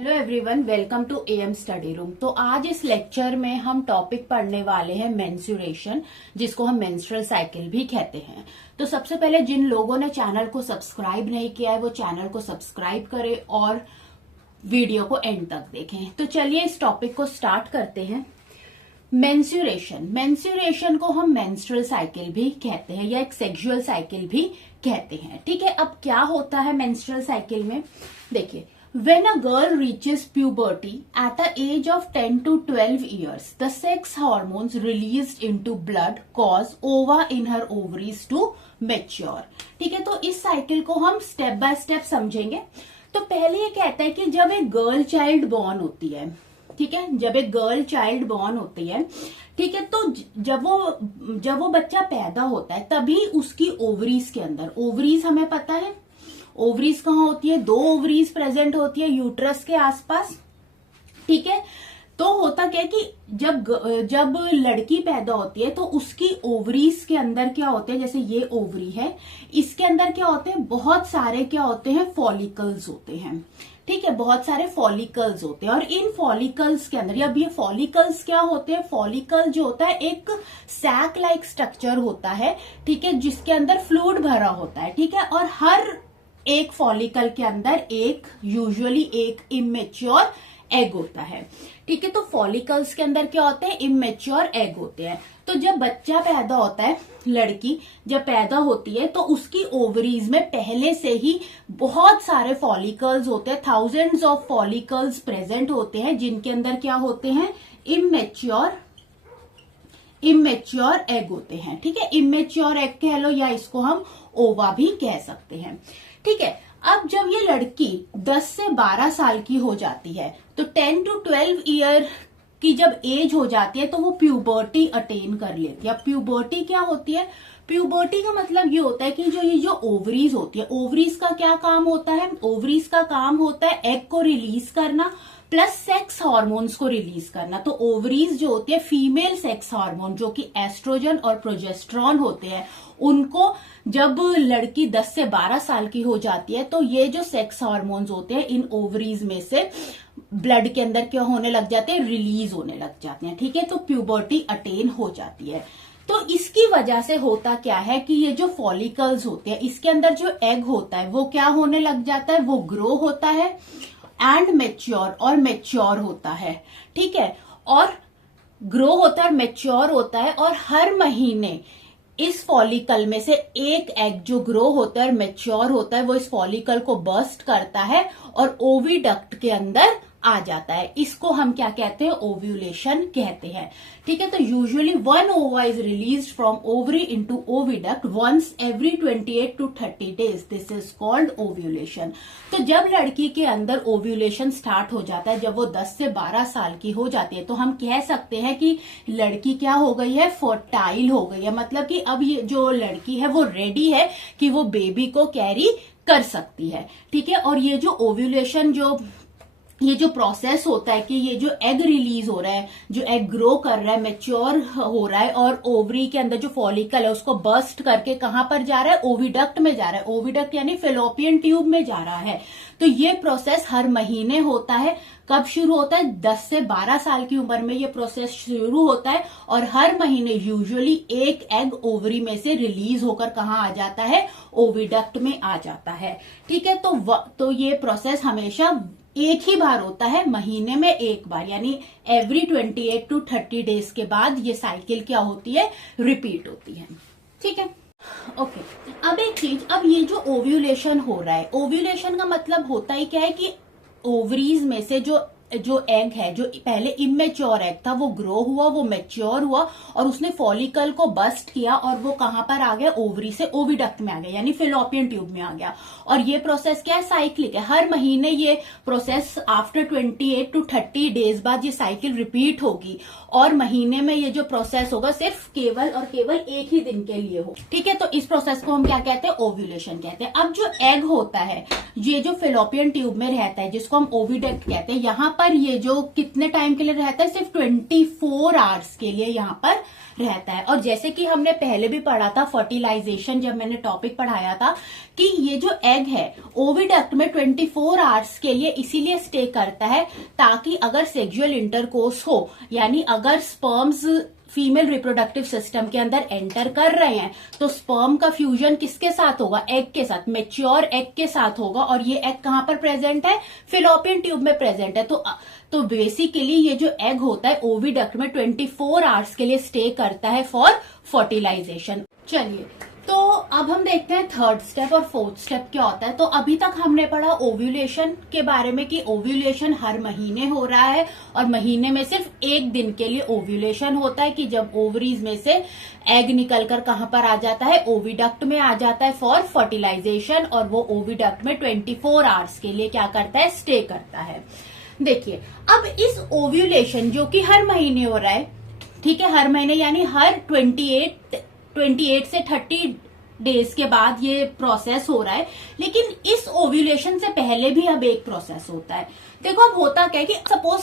Hello everyone, welcome to AM study room. तो आज इस लेक्चर में हम टॉपिक पढ़ने वाले हैं मेंस्ट्रुएशन, जिसको हम मेंस्ट्रुअल साइकिल भी कहते हैं। तो सबसे पहले जिन लोगों ने चैनल को सब्सक्राइब नहीं किया है वो चैनल को सब्सक्राइब करें और वीडियो को एंड तक देखें। तो चलिए इस टॉपिक को स्टार्ट करते हैं। मेंस्ट्रुएशन को हम मेंस्ट्रुअल साइकिल भी कहते हैं या एक सेक्सुअल साइकिल भी कहते हैं। ठीक है, अब क्या होता है मेंस्ट्रुअल साइकिल में, देखिए। When a girl reaches puberty at the age of 10 to 12 years, the sex hormones released into blood cause ova in her ovaries to mature. ठीक है, तो इस साइकिल को हम स्टेप बाय स्टेप समझेंगे। तो पहले ये कहता है कि जब एक गर्ल चाइल्ड बॉर्न होती है, ठीक है, जब एक गर्ल चाइल्ड बॉर्न होती है, ठीक है, तो जब वो बच्चा पैदा होता है तभी उसकी ओवरीज के अंदर, ओवरीज हमें पता है ओवरीज कहाँ होती है, दो ओवरीज प्रेजेंट होती है यूट्रस के आसपास। ठीक है, तो होता क्या है कि जब लड़की पैदा होती है तो उसकी ओवरीज के अंदर क्या होते हैं, जैसे ये ओवरी है, इसके अंदर क्या होते हैं, बहुत सारे क्या होते हैं, फॉलिकल्स होते हैं। ठीक है, बहुत सारे फॉलिकल्स होते हैं और इन फॉलिकल्स के अंदर, अब ये फॉलिकल्स क्या होते हैं, फॉलिकल जो होता है एक सैक लाइक स्ट्रक्चर होता है, ठीक है, जिसके अंदर फ्लूइड भरा होता है। ठीक है, और हर एक फॉलिकल के अंदर यूजुअली एक इमेच्योर एग होता है। ठीक है, तो फॉलिकल्स के अंदर क्या होते हैं, इमेच्योर एग होते हैं। तो जब बच्चा पैदा होता है, लड़की जब पैदा होती है तो उसकी ओवरीज में पहले से ही बहुत सारे फॉलिकल्स होते हैं, थाउजेंड्स ऑफ फॉलिकल्स प्रेजेंट होते हैं, जिनके अंदर क्या होते हैं, इमेच्योर एग होते हैं। ठीक है, इमेच्योर एग कह लो या इसको हम ओवा भी कह सकते हैं। ठीक है, अब जब ये लड़की 10 से 12 साल की हो जाती है तो 10 to 12 ईयर की जब एज हो जाती है तो वो प्यूबर्टी अटेन कर लेती है। प्यूबर्टी क्या होती है, प्यूबर्टी का मतलब ये होता है कि ये जो ओवरीज होती है, ओवरीज का क्या काम होता है, ओवरीज का काम होता है एग को रिलीज करना प्लस सेक्स हार्मोन्स को रिलीज करना। तो ओवरीज जो होती है, फीमेल सेक्स हार्मोन जो कि एस्ट्रोजन और प्रोजेस्टेरॉन होते हैं, उनको जब लड़की 10 से 12 साल की हो जाती है तो ये जो सेक्स हार्मोन्स होते हैं इन ओवरीज में से ब्लड के अंदर क्या होने लग जाते हैं, रिलीज होने लग जाते हैं। ठीक है, तो प्यूबर्टी अटेन हो जाती है। तो इसकी वजह से होता क्या है कि ये जो फॉलिकल्स होते हैं इसके अंदर जो एग होता है वो क्या होने लग जाता है, वो ग्रो होता है एंड मैच्योर होता है। ठीक है, और ग्रो होता है, मैच्योर होता है, और हर महीने इस फॉलिकल में से एक एग जो ग्रो होता है और मैच्योर होता है वो इस फॉलिकल को बर्स्ट करता है और ओविडक्ट के अंदर आ जाता है। इसको हम क्या कहते हैं, ओव्यूलेशन कहते हैं। ठीक है, तो usually one ova is released from ovary into oviduct once every 28 to 30 days। This is called ovulation. तो जब लड़की के अंदर ओव्यूलेशन स्टार्ट हो जाता है, जब वो 10 से 12 साल की हो जाती है, तो हम कह सकते हैं कि लड़की क्या हो गई है, फर्टाइल हो गई है। मतलब कि अब ये जो लड़की है वो रेडी है कि वो बेबी को कैरी कर सकती है। ठीक है, और ये जो ओव्यूलेशन ये जो प्रोसेस होता है कि ये जो एग रिलीज हो रहा है, जो एग ग्रो कर रहा है, मैच्योर हो रहा है और ओवरी के अंदर जो फॉलिकल है उसको बर्स्ट करके कहां पर जा रहा है, ओविडक्ट में जा रहा है। ओविडक्ट यानी फेलोपियन ट्यूब में जा रहा है। तो ये प्रोसेस हर महीने होता है। कब शुरू होता है, 10 से 12 साल की उम्र में ये प्रोसेस शुरू होता है और हर महीने यूजुअली एक एग ओवरी में से रिलीज होकर कहां आ जाता है, ओविडक्ट में आ जाता है। ठीक है, तो ये प्रोसेस हमेशा एक ही बार होता है, महीने में एक बार, यानी एवरी 28 to 30 days के बाद ये साइकिल क्या होती है, रिपीट होती है। ठीक है, ओके। अब एक चीज, अब ये जो ओव्यूलेशन हो रहा है, ओव्यूलेशन का मतलब होता ही क्या है कि ओवरीज में से जो एग है, जो पहले इमेच्योर एग था, वो ग्रो हुआ, वो मैच्योर हुआ और उसने फॉलिकल को बस्ट किया और वो कहां पर आ गया, ओवरी से ओविडक्ट में आ गया, यानी फेलोपियन ट्यूब में आ गया। और ये प्रोसेस क्या है, साइक्लिक है। हर महीने ये प्रोसेस आफ्टर 28 to 30 days बाद ये साइकिल रिपीट होगी और महीने में ये जो प्रोसेस होगा सिर्फ केवल और केवल एक ही दिन के लिए हो। ठीक है, तो इस प्रोसेस को हम क्या कहते हैं, ओव्यूलेशन कहते हैं। अब जो एग होता है, ये जो फेलोपियन ट्यूब में रहता है, जिसको हम ओविडक्ट कहते हैं, यहाँ पर ये जो कितने टाइम के लिए रहता है, सिर्फ 24 आवर्स के लिए यहाँ पर रहता है। और जैसे कि हमने पहले भी पढ़ा था फर्टिलाइजेशन, जब मैंने टॉपिक पढ़ाया था कि ये जो एग है ओविडक्ट में 24 आवर्स के लिए इसीलिए स्टे करता है ताकि अगर सेक्सुअल इंटरकोर्स हो, यानी अगर स्पर्म्स फीमेल रिप्रोडक्टिव सिस्टम के अंदर एंटर कर रहे हैं तो स्पर्म का फ्यूजन किसके साथ होगा, एग के साथ, मेच्योर एग के साथ होगा। और ये एग कहां पर प्रेजेंट है, फिलोपियन ट्यूब में प्रेजेंट है। तो बेसिकली ये जो एग होता है ओविडक्ट में 24 आवर्स के लिए स्टे करता है फॉर फर्टिलाइजेशन। चलिए, तो अब हम देखते हैं थर्ड स्टेप और फोर्थ स्टेप क्या होता है। तो अभी तक हमने पढ़ा ओव्यूलेशन के बारे में कि ओव्यूलेशन हर महीने हो रहा है और महीने में सिर्फ एक दिन के लिए ओव्यूलेशन होता है कि जब ओवरीज में से एग निकलकर कहां पर आ जाता है, ओविडक्ट में आ जाता है फॉर फर्टिलाइजेशन, और वो ओविडक्ट में 24 आवर्स के लिए क्या करता है, स्टे करता है। देखिए, अब इस ओव्यूलेशन जो कि हर महीने हो रहा है, ठीक है, हर महीने यानी हर 28 से 30 डेज के बाद ये प्रोसेस हो रहा है, लेकिन इस ओव्यूलेशन से पहले भी अब एक प्रोसेस होता है। देखो अब होता क्या है कि सपोज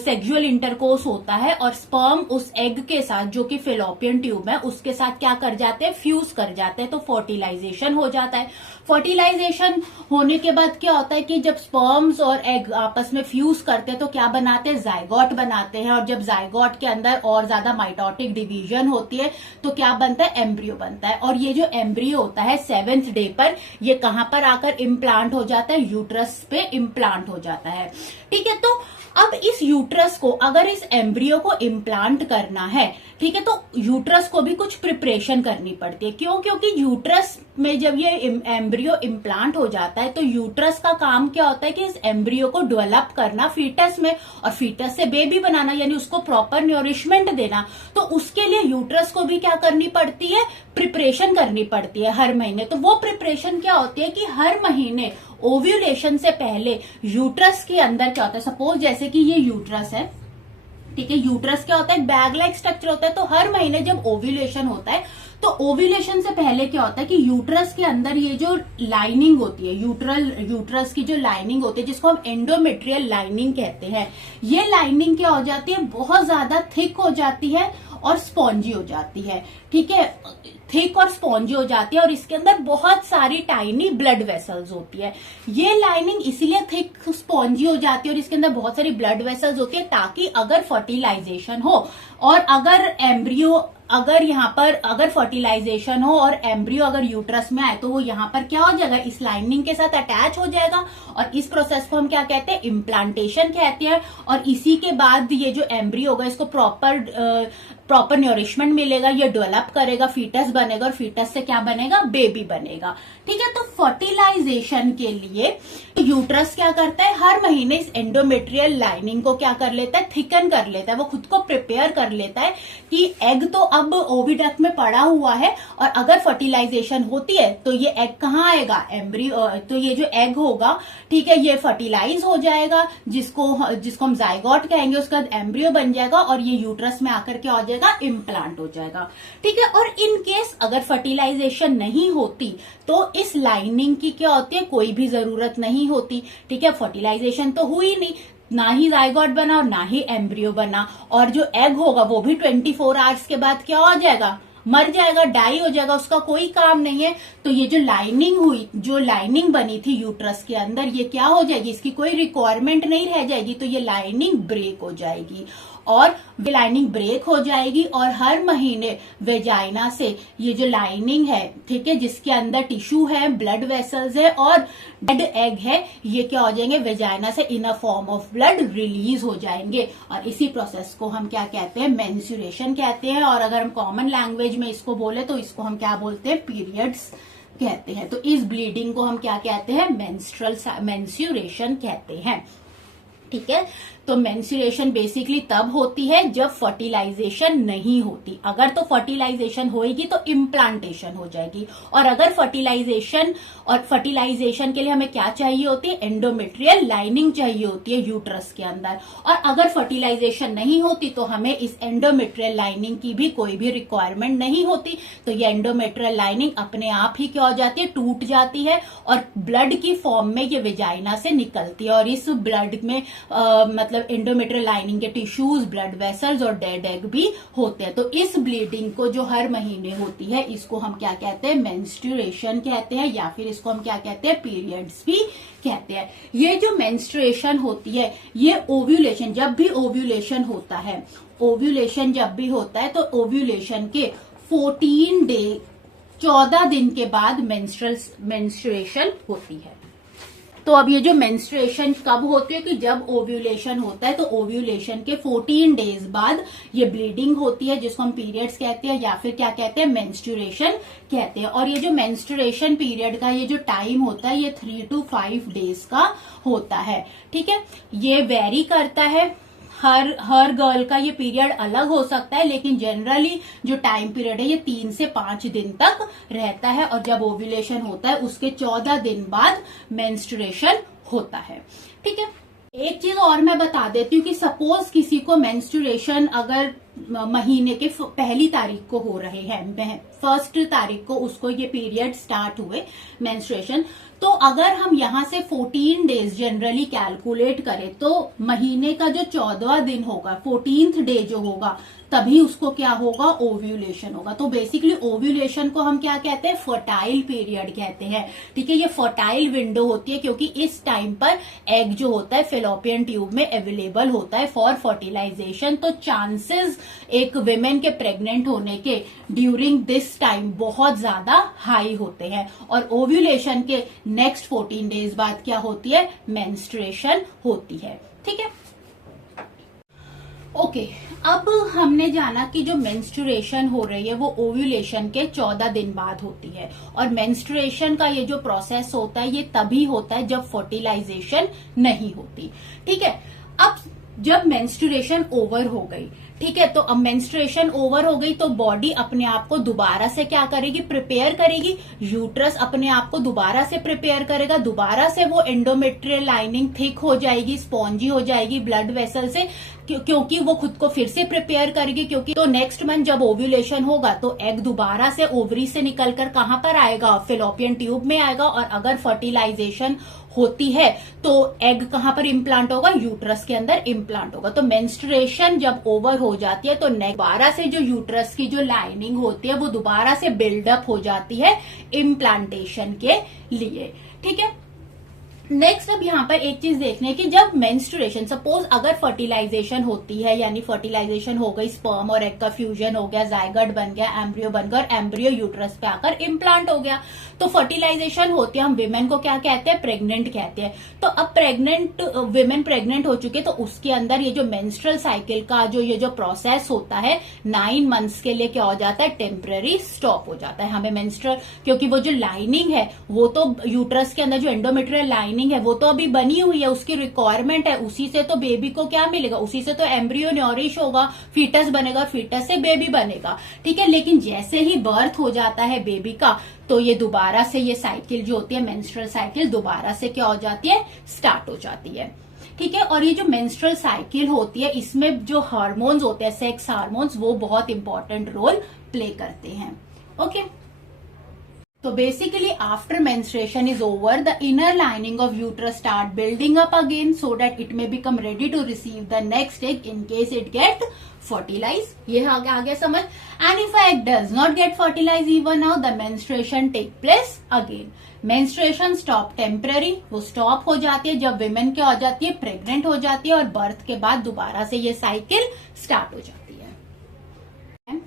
सेक्सुअल इंटरकोर्स होता है और स्पर्म उस एग के साथ जो कि फिलोपियन ट्यूब है उसके साथ क्या कर जाते हैं, फ्यूज कर जाते हैं, तो फर्टिलाइजेशन हो जाता है। फर्टिलाइजेशन होने के बाद क्या होता है कि जब स्पर्म्स और एग आपस में फ्यूज करते हैं तो क्या बनाते हैं, जाइगोट बनाते हैं। और जब जाइगोट के अंदर और ज्यादा माइटोटिक डिवीजन होती है तो क्या बनता है, एम्ब्रियो बनता है। और ये जो एम्ब्रियो होता है 7th डे पर ये कहां पर आकर इम्प्लांट हो जाता है, यूट्रस पे इम्प्लांट हो जाता है। ठीक है, तो अब इस यूट्रस को, अगर इस एम्ब्रियो को इम्प्लांट करना है, ठीक है, तो यूट्रस को भी कुछ प्रिपरेशन करनी पड़ती है। क्यों? क्योंकि यूट्रस में जब ये एम्ब्रियो इम्प्लांट हो जाता है तो यूट्रस का काम क्या होता है कि इस एम्ब्रियो को डेवलप करना फीटस में, और फीटस से बेबी बनाना, यानी उसको प्रॉपर न्यूरिशमेंट देना। तो उसके लिए यूट्रस को भी क्या करनी पड़ती है, प्रिपरेशन करनी पड़ती है हर महीने। तो वो प्रिपरेशन क्या होती है कि हर महीने ओव्यूलेशन से पहले यूट्रस के अंदर क्या होता है, सपोज जैसे कि ये यूट्रस है, ठीक है, यूट्रस क्या होता है, बैग लाइक स्ट्रक्चर होता है। तो हर महीने जब ओव्यूलेशन होता है तो ओव्यूलेशन से पहले क्या होता है कि यूट्रस के अंदर ये जो लाइनिंग होती है, यूट्रस की जो लाइनिंग होती है जिसको हम एंडोमेट्रियल लाइनिंग कहते हैं, ये लाइनिंग क्या हो जाती है, बहुत ज्यादा थिक हो जाती है और स्पॉन्जी हो जाती है। ठीक है, थिक और स्पॉन्जी हो जाती है और इसके अंदर बहुत सारी टाइनी ब्लड वेसल्स होती है। ये लाइनिंग इसीलिए थिक स्पॉन्जी हो जाती है और इसके अंदर बहुत सारी ब्लड वेसल्स होती है ताकि अगर फर्टिलाइजेशन हो और अगर एम्ब्रियो, अगर यहाँ पर अगर फर्टिलाइजेशन हो और एम्ब्रियो अगर यूट्रस में आए तो वो यहाँ पर क्या हो जाएगा, इस लाइनिंग के साथ अटैच हो जाएगा। और इस प्रोसेस को हम क्या कहते हैं, इम्प्लांटेशन कहते हैं। और इसी के बाद ये जो एम्ब्रियो होगा इसको प्रॉपर न्यूरिशमेंट मिलेगा, ये डेवलप करेगा, फीटस बनेगा और फीटस से क्या बनेगा, बेबी बनेगा। ठीक है, तो फर्टिलाइजेशन के लिए यूट्रस क्या करता है, हर महीने इस एंडोमेट्रियल लाइनिंग को क्या कर लेता है, थिकन कर लेता है, वो खुद को प्रिपेयर कर लेता है कि एग तो अब ओविडक्ट में पड़ा हुआ है और अगर फर्टिलाइजेशन होती है तो ये एग कहाँ आएगा, एम्ब्रियो, तो ये जो एग होगा, ठीक है, ये फर्टिलाइज हो जाएगा, जिसको हम जाइगोट कहेंगे, उसके बाद एम्ब्रियो बन जाएगा और ये यूट्रस में आकर के हो जाएगा, इम्प्लांट हो जाएगा। ठीक है, और इन केस अगर फर्टिलाइजेशन नहीं होती तो इस लाइनिंग की क्या होती है, कोई भी जरूरत नहीं होती। ठीक है, फर्टिलाइजेशन तो हुई नहीं, ना ही जाइगोट बना और ना ही एम्ब्रियो बना, और जो एग होगा वो भी 24 आवर्स के बाद क्या हो जाएगा, मर जाएगा, डाई हो जाएगा, उसका कोई काम नहीं है। तो ये जो लाइनिंग हुई, जो लाइनिंग बनी थी यूट्रस के अंदर, ये क्या हो जाएगी, इसकी कोई रिक्वायरमेंट नहीं रह जाएगी, तो ये लाइनिंग ब्रेक हो जाएगी। और लाइनिंग ब्रेक हो जाएगी और हर महीने वेजाइना से ये जो लाइनिंग है, ठीक है, जिसके अंदर टिश्यू है, ब्लड वेसल्स है और डेड एग है, ये क्या हो जाएंगे, वेजाइना से in a form of blood release हो जाएंगे। और इसी प्रोसेस को हम क्या कहते हैं, मेंस्ट्रुएशन कहते हैं। और अगर हम कॉमन लैंग्वेज में इसको बोले तो इसको हम क्या बोलते हैं, पीरियड्स कहते हैं। तो इस ब्लीडिंग को हम क्या कहते हैं, मेंस्ट्रुएशन कहते हैं। ठीक है, तो मेंस्ट्रुएशन बेसिकली तब होती है जब फर्टिलाइजेशन नहीं होती। अगर तो फर्टिलाइजेशन होएगी तो इम्प्लांटेशन हो जाएगी, और अगर फर्टिलाइजेशन के लिए हमें क्या चाहिए होती है, एंडोमेट्रियल लाइनिंग चाहिए होती है यूट्रस के अंदर। और अगर फर्टिलाइजेशन नहीं होती तो हमें इस एंडोमेट्रियल लाइनिंग की भी कोई भी रिक्वायरमेंट नहीं होती। तो ये एंडोमेट्रियल लाइनिंग अपने आप ही क्या हो जाती है, टूट जाती है और ब्लड की फॉर्म में ये वेजाइना से निकलती है। और इस ब्लड में मतलब एंडोमेट्रियल लाइनिंग के टिश्यूज, ब्लड वेसल्स और डेड एग भी होते हैं। तो इस ब्लीडिंग को जो हर महीने होती है इसको हम क्या कहते हैं, मेंस्ट्रुएशन कहते हैं, या फिर इसको हम क्या कहते हैं, पीरियड्स भी कहते हैं। ये जो मेंस्ट्रुएशन होती है ये ओव्यूलेशन, जब भी ओव्यूलेशन होता है, ओव्यूलेशन जब भी होता है तो ओव्यूलेशन के 14 दिन के बाद मेंस्ट्रुएशन होती है। तो अब ये जो मेंस्ट्रुएशन कब होती है कि जब ओव्यूलेशन होता है तो ओव्यूलेशन के 14 डेज बाद ये ब्लीडिंग होती है, जिसको हम पीरियड्स कहते हैं या फिर क्या कहते हैं, मेंस्ट्रुएशन कहते हैं। और ये जो मेंस्ट्रुएशन पीरियड का ये जो टाइम होता है ये 3 to 5 डेज का होता है। ठीक है, ये वेरी करता है, हर गर्ल का ये पीरियड अलग हो सकता है, लेकिन जनरली जो टाइम पीरियड है ये 3 से 5 दिन तक रहता है। और जब ओव्यूलेशन होता है उसके 14 दिन बाद मेंस्ट्रुएशन होता है। ठीक है, एक चीज और मैं बता देती हूँ कि सपोज किसी को मेंस्ट्रुएशन अगर महीने के पहली तारीख को हो रहे हैं, 1 तारीख को उसको ये पीरियड स्टार्ट हुए मेंस्ट्रुएशन, तो अगर हम यहाँ से 14 डेज जनरली कैलकुलेट करें तो महीने का जो 14वां दिन होगा, 14th डे जो होगा, तभी उसको क्या होगा, ओव्यूलेशन होगा। तो बेसिकली ओव्यूलेशन को हम क्या कहते हैं, फर्टाइल पीरियड कहते हैं। ठीक है, ये फर्टाइल विंडो होती है क्योंकि इस टाइम पर एग जो होता है फेलोपियन ट्यूब में अवेलेबल होता है फॉर फर्टिलाइजेशन। तो चांसेस एक विमेन के प्रेग्नेंट होने के ड्यूरिंग दिस टाइम बहुत ज्यादा हाई होते हैं। और ओव्यूलेशन के नेक्स्ट 14 डेज बाद क्या होती है, मेंस्ट्रुएशन होती है। ठीक है, ओके, अब हमने जाना कि जो मेंस्ट्रुएशन हो रही है वो ओव्यूलेशन के 14 दिन बाद होती है। और मेंस्ट्रुएशन का ये जो प्रोसेस होता है ये तभी होता है जब फर्टिलाइजेशन नहीं होती। ठीक है, अब जब मेंस्ट्रुएशन ओवर हो गई, ठीक है, तो अब मेंस्ट्रुएशन ओवर हो गई तो बॉडी अपने आप को दोबारा से क्या करेगी, प्रिपेयर करेगी। यूट्रस अपने आप को दोबारा से प्रिपेयर करेगा, दोबारा से वो एंडोमेट्रियल लाइनिंग थिक हो जाएगी, स्पॉन्जी हो जाएगी ब्लड वेसल से, क्योंकि वो खुद को फिर से प्रिपेयर करेगी। क्योंकि तो नेक्स्ट मंथ जब ओव्यूलेशन होगा तो एग दोबारा से ओवरी से निकलकर कहां पर आएगा, फेलोपियन ट्यूब में आएगा। और अगर फर्टिलाइजेशन होती है तो एग कहां पर इम्प्लांट होगा, यूट्रस के अंदर इम्प्लांट होगा। तो मेंस्ट्रुएशन जब ओवर हो जाती है तो दोबारा से जो यूट्रस की जो लाइनिंग होती है वो दोबारा से बिल्डअप हो जाती है इम्प्लांटेशन के लिए। ठीक है, नेक्स्ट अब यहाँ पर एक चीज देखने की, जब मेंस्ट्रुएशन सपोज अगर फर्टिलाइजेशन होती है, यानी फर्टिलाइजेशन हो गई, स्पर्म और एग का फ्यूजन हो गया, जायगोट बन गया, एम्ब्रियो बन गया और एम्ब्रियो यूट्रस पे आकर इम्प्लांट हो गया, तो फर्टिलाइजेशन होती है, हम विमेन को क्या कहते हैं, प्रेग्नेंट कहते हैं। तो अब विमेन प्रेग्नेंट हो चुके तो उसके अंदर ये जो मेंस्ट्रुअल साइकिल का ये जो प्रोसेस होता है 9 मंथ्स के लिए क्या हो जाता है, टेम्पररी स्टॉप हो जाता है। हमें मेंस्ट्रुअल, क्योंकि वो जो लाइनिंग है वो तो यूट्रस के अंदर जो एंडोमेट्रियल लाइनिंग है वो तो अभी बनी हुई है, उसकी रिक्वायरमेंट है, उसी से तो बेबी को क्या मिलेगा, उसी से तो एम्ब्रियो नॉरिश होगा, फीटस बनेगा, फीटस से बेबी बनेगा। ठीक है, लेकिन जैसे ही बर्थ हो जाता है बेबी का तो ये दोबारा से ये साइकिल जो होती है मेंस्ट्रुअल साइकिल दोबारा से क्या हो जाती है, स्टार्ट हो जाती है। ठीक है, और ये जो मेंस्ट्रुअल साइकिल होती है इसमें जो हार्मोन्स होते हैं, सेक्स हार्मोन्स, वो बहुत इंपॉर्टेंट रोल प्ले करते हैं। ओके, तो basically after menstruation is over, the inner lining of uterus start building up again so that it may become ready to receive the next egg in case it get fertilized. ये आगे समझ। And if a egg does not get fertilized even now, the menstruation take place again. Menstruation stop temporary, वो stop हो जाती है जब women क्या हो जाती है, प्रेग्नेंट हो जाती है, और बर्थ के बाद दोबारा से ये साइकिल स्टार्ट हो जाती है।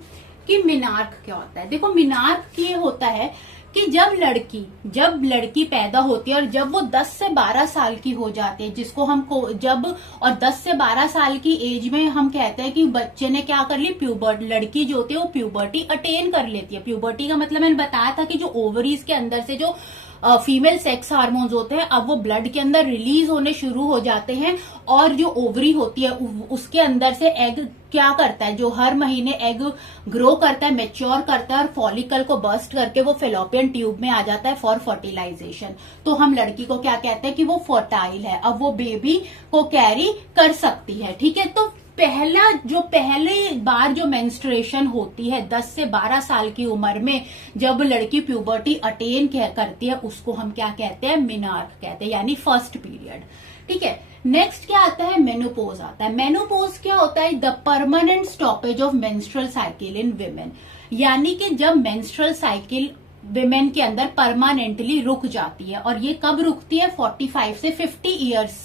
कि मिनार्क क्या होता है, देखो मिनार्क ये होता है कि जब लड़की पैदा होती है और जब वो 10 से 12 साल की हो जाती है, जिसको हमको और 10 से 12 साल की एज में हम कहते हैं कि बच्चे ने क्या कर ली, प्यूबर्टी, लड़की जो होती है वो प्यूबर्टी अटेन कर लेती है। प्यूबर्टी का मतलब मैंने बताया था कि जो ओवरीज के अंदर से जो फीमेल सेक्स हार्मोन्स होते हैं अब वो ब्लड के अंदर रिलीज होने शुरू हो जाते हैं, और जो ओवरी होती है उसके अंदर से एग क्या करता है, जो हर महीने एग ग्रो करता है, मैच्योर करता है और फॉलिकल को बर्स्ट करके वो फेलोपियन ट्यूब में आ जाता है फॉर फर्टिलाइजेशन। तो हम लड़की को क्या कहते हैं कि वो फर्टाइल है, अब वो बेबी को कैरी कर सकती है। ठीक है, तो पहले बार जो मेंस्ट्रुएशन होती है 10 से 12 साल की उम्र में, जब लड़की प्यूबर्टी अटेन करती है, उसको हम क्या कहते हैं, मिनार्क कहते हैं, यानी फर्स्ट पीरियड। ठीक है। नेक्स्ट क्या आता है, मेनोपॉज आता है। मेनोपॉज क्या होता है, the permanent stoppage of menstrual cycle in women, यानी कि जब मेंस्ट्रुअल साइकिल विमेन के अंदर परमानेंटली रुक जाती है। और ये कब रुकती है, 45 से 50 ईयर्स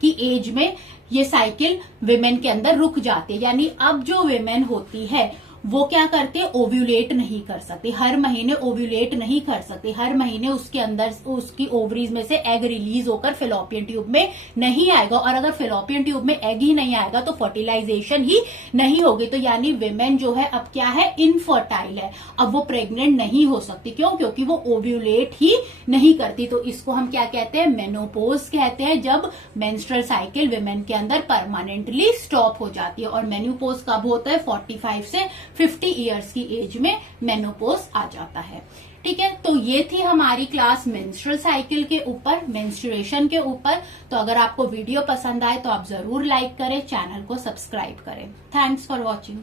की एज में ये साइकिल विमेन के अंदर रुक जाती है। यानी अब जो विमेन होती है वो क्या करते हैं, ओव्यूलेट नहीं कर सकते, हर महीने ओव्यूलेट नहीं कर सकते, हर महीने उसके अंदर उसकी ओवरीज में से एग रिलीज होकर फेलोपियन ट्यूब में नहीं आएगा। और अगर फेलोपियन ट्यूब में एग ही नहीं आएगा तो फर्टिलाइजेशन ही नहीं होगी। तो यानी विमेन जो है अब क्या है, इनफर्टाइल है, अब वो प्रेग्नेंट नहीं हो सकती। क्यों, क्योंकि वो ओव्यूलेट ही नहीं करती। तो इसको हम क्या कहते हैं, मेनोपॉज कहते हैं, जब मेंस्ट्रुअल साइकिल विमेन के अंदर परमानेंटली स्टॉप हो जाती है। और मेनोपॉज कब होता है, 45 से 50 इयर्स की एज में मेनोपॉज आ जाता है। ठीक है, तो ये थी हमारी क्लास मेंस्ट्रुअल साइकिल के ऊपर, मेंस्ट्रुएशन के ऊपर। तो अगर आपको वीडियो पसंद आए तो आप जरूर लाइक करें, चैनल को सब्सक्राइब करें। Thanks for watching.